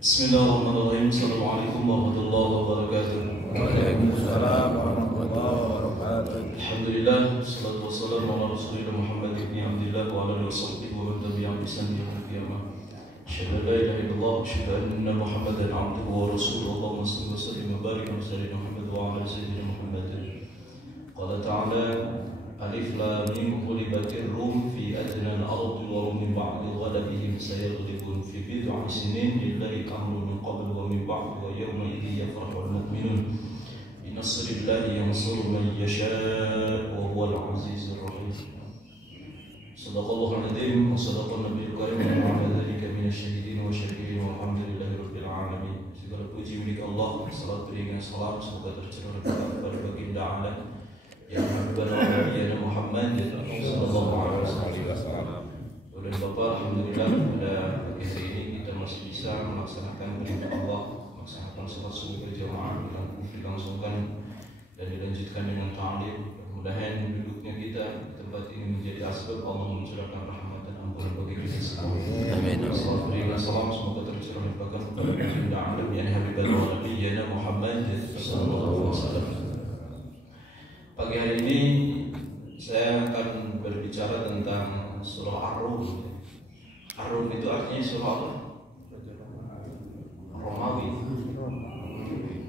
Bismillahirrahmanirrahim. Assalamualaikum warahmatullahi wabarakatuh. Waalaikumsalam warahmatullahi wabarakatuh. Alhamdulillah, wassalatu wassalamu ala Rasulillah Muhammad ibn Abdillah wa ala alihi washabbihi wa man tabi'ahum bi ihsan ila yaumil qiyamah. Asyhadu an la ilaha illallah wa asyhadu anna Muhammadan 'abduhu wa rasuluhu. Allahumma shalli wa sallim wa barik ala sayyidina Muhammad wa ala sayyidina Muhammad. Qala ta'ala Alif Lam Mim ghulibatir rum fi adna al-ardi wa hum min ba'di ghalabihim sayaghlibun fi bid'i sinin lillahi amrun min qabl wa min ba'd wa yawma idhin yafrahu al-mu'minun bi nasrillahi yansuru man yasha' wa huwa al-'azizur rahim. Shadaqallahu al-'azim wa sadaqa an-nabiyul karim wa ala dzalika minasyahidin wa syakirin walhamdulillahi rabbil alamin. Segala puji milik Allah, salat berikan salam semoga tercurah kepada baginda alam yang Habibana Nabi Muhammad sallallahu alaihi wasallam. Oleh Bapak, alhamdulillah pada pagi hari ini kita masih bisa melaksanakan perintah Allah, melaksanakan salat subuh berjamaah dilangsungkan dan dilanjutkan dengan ta'lim. Mudah-mudahan duduknya kita di tempat ini menjadi asbab Allah mencurahkan rahmat dan ampunan bagi kita semua. Amin. Salat berikan salam semoga tercurah kepada baginda alam yang Habibana Nabi Muhammad sallallahu alaihi wasallam. Pagi hari ini saya akan berbicara tentang surah Ar-Rum. Ar-Rum itu artinya surah apa? Romawi.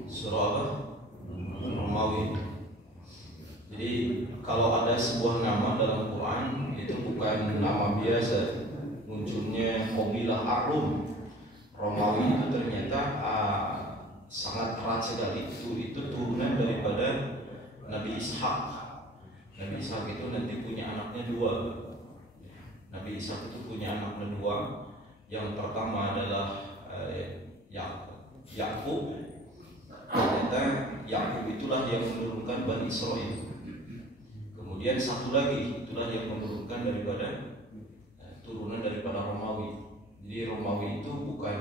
Surah apa? Romawi. Jadi kalau ada sebuah nama dalam Quran itu bukan nama biasa. Munculnya Qabilah Ar-Rum. Romawi itu ternyata sangat erat sekali. Itu turunan daripada Nabi Ishaq. Nabi Ishaq itu nanti punya anaknya dua. Nabi Ishaq itu punya anaknya dua. Yang pertama adalah Yakub. Ternyata Yakub itulah yang menurunkan Bani Israel. Kemudian satu lagi itulah yang menurunkan daripada turunan daripada Romawi. Jadi Romawi itu bukan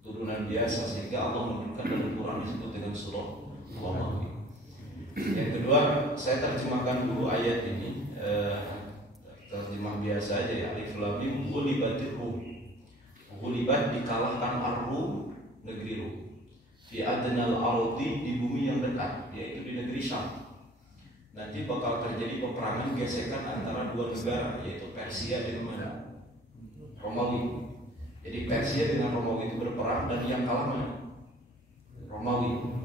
turunan biasa sehingga Allah menurunkan dalam Quran disebut dengan surah Romawi. Yang kedua, saya terjemahkan dulu ayat ini, terjemah biasa aja ya. Alif Lam Mim ghulibatir rum. Ghulibat dikalahkan Ar-Rum, negeri Rum. Fi adnal ardi, di bumi yang dekat, yaitu di negeri Syam. Nanti bakal terjadi peperangan gesekan antara dua negara, yaitu Persia dengan Romawi. Jadi Persia dengan Romawi itu berperang dan yang kalah mana? Romawi.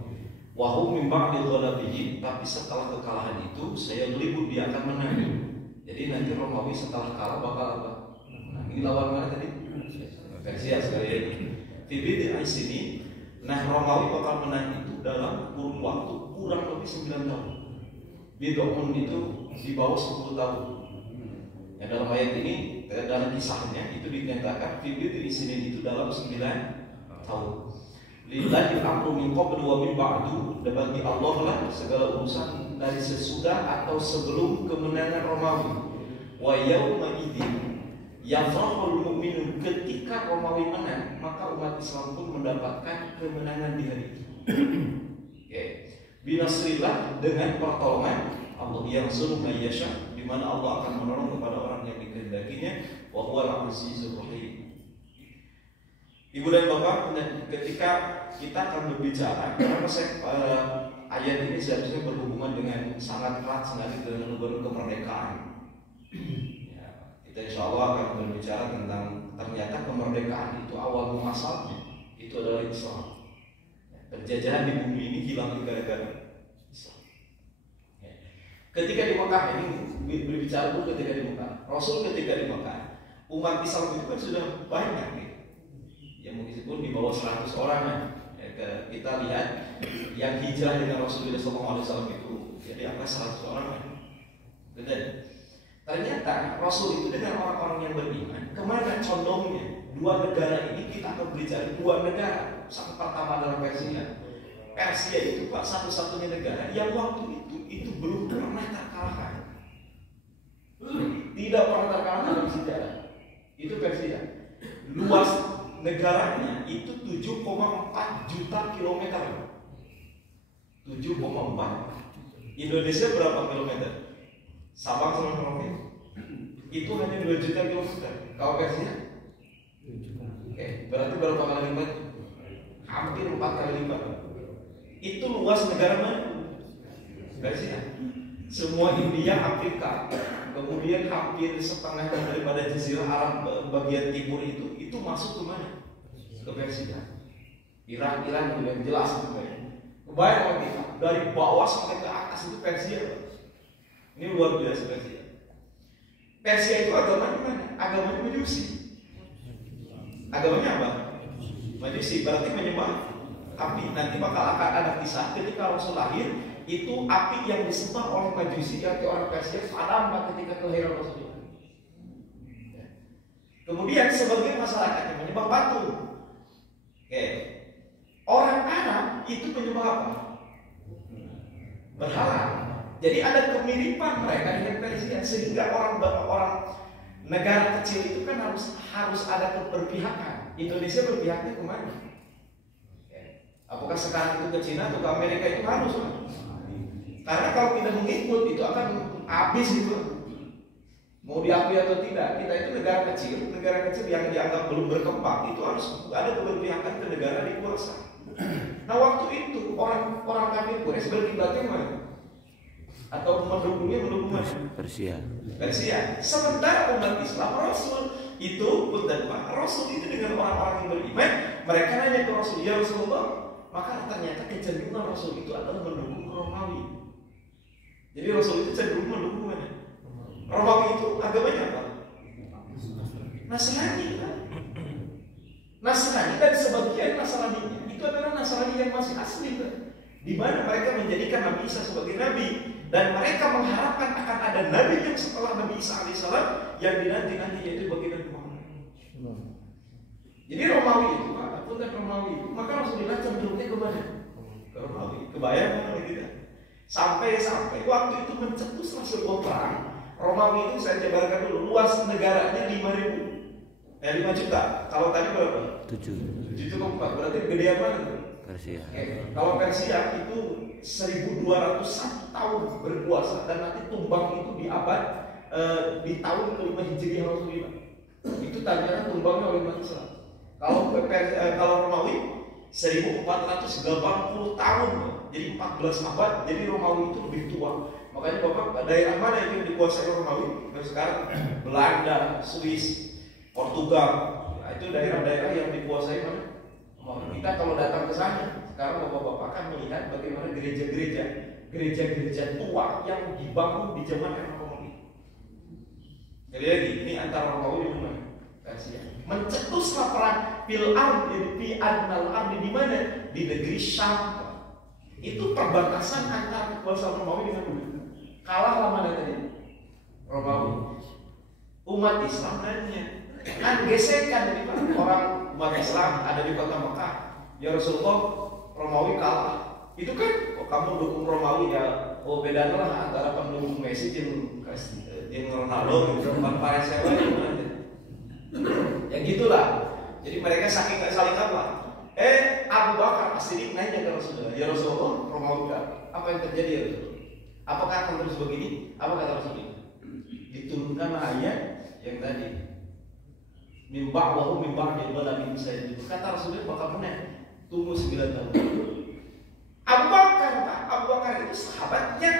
Wahum min ba'di ghalabihim, tapi setelah kekalahan itu saya gelibut dia akan menang. Jadi nanti Romawi setelah kalah bakal apa? Nah, ini lawan mana tadi? Persia sekali lagi. Fi bid'i sini, nah Romawi bakal menang itu dalam kurun waktu kurang lebih 9 tahun. Bid'un itu di bawah 10 tahun. Ya, dalam ayat ini dalam kisahnya itu dinyatakan fi bid'i sini itu dalam 9 tahun. Lillahi amru min qabl wa min ba'du, dan bagi Allah lah segala urusan dari sesudah atau sebelum kemenangan Romawi. Wa yauma idzin yafrahul mu'minun, ketika Romawi menang maka umat Islam pun mendapatkan kemenangan di hari itu. Oke. Binasrillah, dengan pertolongan Allah yang suruh mayyasha, di mana Allah akan menolong kepada orang yang dikehendakinya. Wa huwal azizur rahim. Ibu dan Bapak, ketika kita akan berbicara, kenapa saya ayat ini seharusnya berhubungan dengan sangat erat sekali dengan kemerdekaan. Ya, kita insya Allah akan berbicara tentang ternyata kemerdekaan itu awal muasalnya itu adalah Islam. Penjajahan di bumi ini hilang gara-gara Islam. Ya. Ketika di Mekah, ini berbicara dulu ketika di Mekah. Rasul ketika di Mekah, umat Islam itu kan sudah banyak nih. Ya meskipun di bawah 100 orang ya, kita lihat yang hijrah dengan Rasulullah SAW itu jadi angka 100 orang ya. Betul. Ternyata Rasul itu dengan orang-orang yang beriman kemana condongnya? Dua negara ini kita akan berbicara dua negara. Yang pertama adalah Persia. Persia itu Pak satu-satunya negara yang waktu itu belum pernah terkalahkan. Tidak pernah terkalahkan dalam sejarah. Itu Persia. Luas negaranya itu 7,4 juta kilometer. 7,4. Indonesia berapa kilometer? Sabang sampai Merauke. Itu hanya 2 juta kilometer. Kalau Persia Oke, berarti berapa kali lipat? Hampir 4 kali lipat. Itu luas negara mana? Persia. Semua India, Afrika, kemudian hampir setengah daripada Jazirah Arab bagian timur itu masuk ke mana? Ke Persia. Iran itu yang jelas itu ya. Kebayang kita dari bawah sampai ke atas itu Persia. Ini luar biasa Persia. Persia itu agamanya mana? Agamanya Majusi. Agamanya apa? Majusi, berarti menyembah api. Nanti bakal akan ada kisah ketika Rasul lahir, itu api yang disembah oleh Majusi yaitu orang Persia padam ketika kelahiran Rasulullah. Kemudian sebagian masyarakat yang menyembah batu. Oke. Orang Arab itu menyembah apa? Berhala. Jadi ada kemiripan mereka dengan Persia, sehingga orang negara kecil itu kan harus ada keberpihakan. Indonesia berpihaknya kemana? Apakah sekarang itu ke Cina atau ke Amerika? Itu harus kan? Karena kalau kita mengikut itu akan habis itu. Mau diakui atau tidak, kita itu negara kecil yang dianggap belum berkembang, itu harus ada keberpihakan ke negara dikuasai. Nah waktu itu orang kafir Quraisy berkiblatnya mana? Atau mendukungnya mana? Persia. Sementara umat Islam, Rasul itu Rasul itu dengan orang-orang yang beriman, mereka nanya ke Rasul, ya Rasulullah, maka ternyata kecenderungan Rasul itu adalah mendukung Romawi. Jadi Rasul itu cenderung mendukung mana? Romawi itu agamanya apa? Nasrani kan? Nasrani dan sebagian Nasrani itu adalah Nasrani yang masih asli kan? Di mana mereka menjadikan Nabi Isa sebagai Nabi dan mereka mengharapkan akan ada Nabi yang setelah Nabi Isa alaihissalam yang dinanti yaitu baginda Muhammad. Jadi Romawi itu apapun dan Romawi itu, maka Rasulullah cenderungnya ke mana? Ke Romawi. Kebayang mana kita? Sampai waktu itu mencetuslah sebuah perang. Romawi itu saya jabarkan dulu, luas negaranya 5 juta. Kalau tadi berapa? 7,4. Berarti gede apa? Persia. Kalau Persia itu 1201 tahun berkuasa dan nanti tumbang itu di abad di tahun ke-5 Hijriah Rasulullah. Itu tadinya tumbangnya oleh umat Islam. Kalau Romawi 1480 tahun, jadi 14 abad. Jadi Romawi itu lebih tua. Makanya Bapak, daerah mana yang dikuasai Romawi? Sekarang Belanda, Swiss, Portugal, nah, itu daerah-daerah yang dikuasai mana? Kita kalau datang ke sana, sekarang Bapak-bapak kan melihat bagaimana gereja-gereja tua yang dibangun di zaman Romawi. Jadi lagi, ini antara Romawi dan mana? Persia. Mencetuslah perang fi adnal ardi di mana? Di negeri Syam. Itu perbatasan antara kekuasaan Romawi dengan mana? Kalah lama tadi Romawi. Umat Islam nanya, kan gesekan dari orang umat Islam ada di kota Mekah. Ya Rasulullah, Romawi kalah. Itu kan, kamu dukung Romawi ya. Bedanya lah antara pendukung Messi dan Ronaldo gitu. Para sewa itu ya gitulah. Jadi mereka saking saling apa? Abu Bakar pasti nanya ke Rasulullah, ya Rasulullah, Romawi kan? Apa yang terjadi ya Rasulullah? Apakah akan terus begini? Apa kata Rasulullah? Diturunkan ayat yang tadi mimba jadi balami saya itu. Kata Rasulullah bakal menang. Tunggu 9 tahun. Abu Bakar itu sahabatnya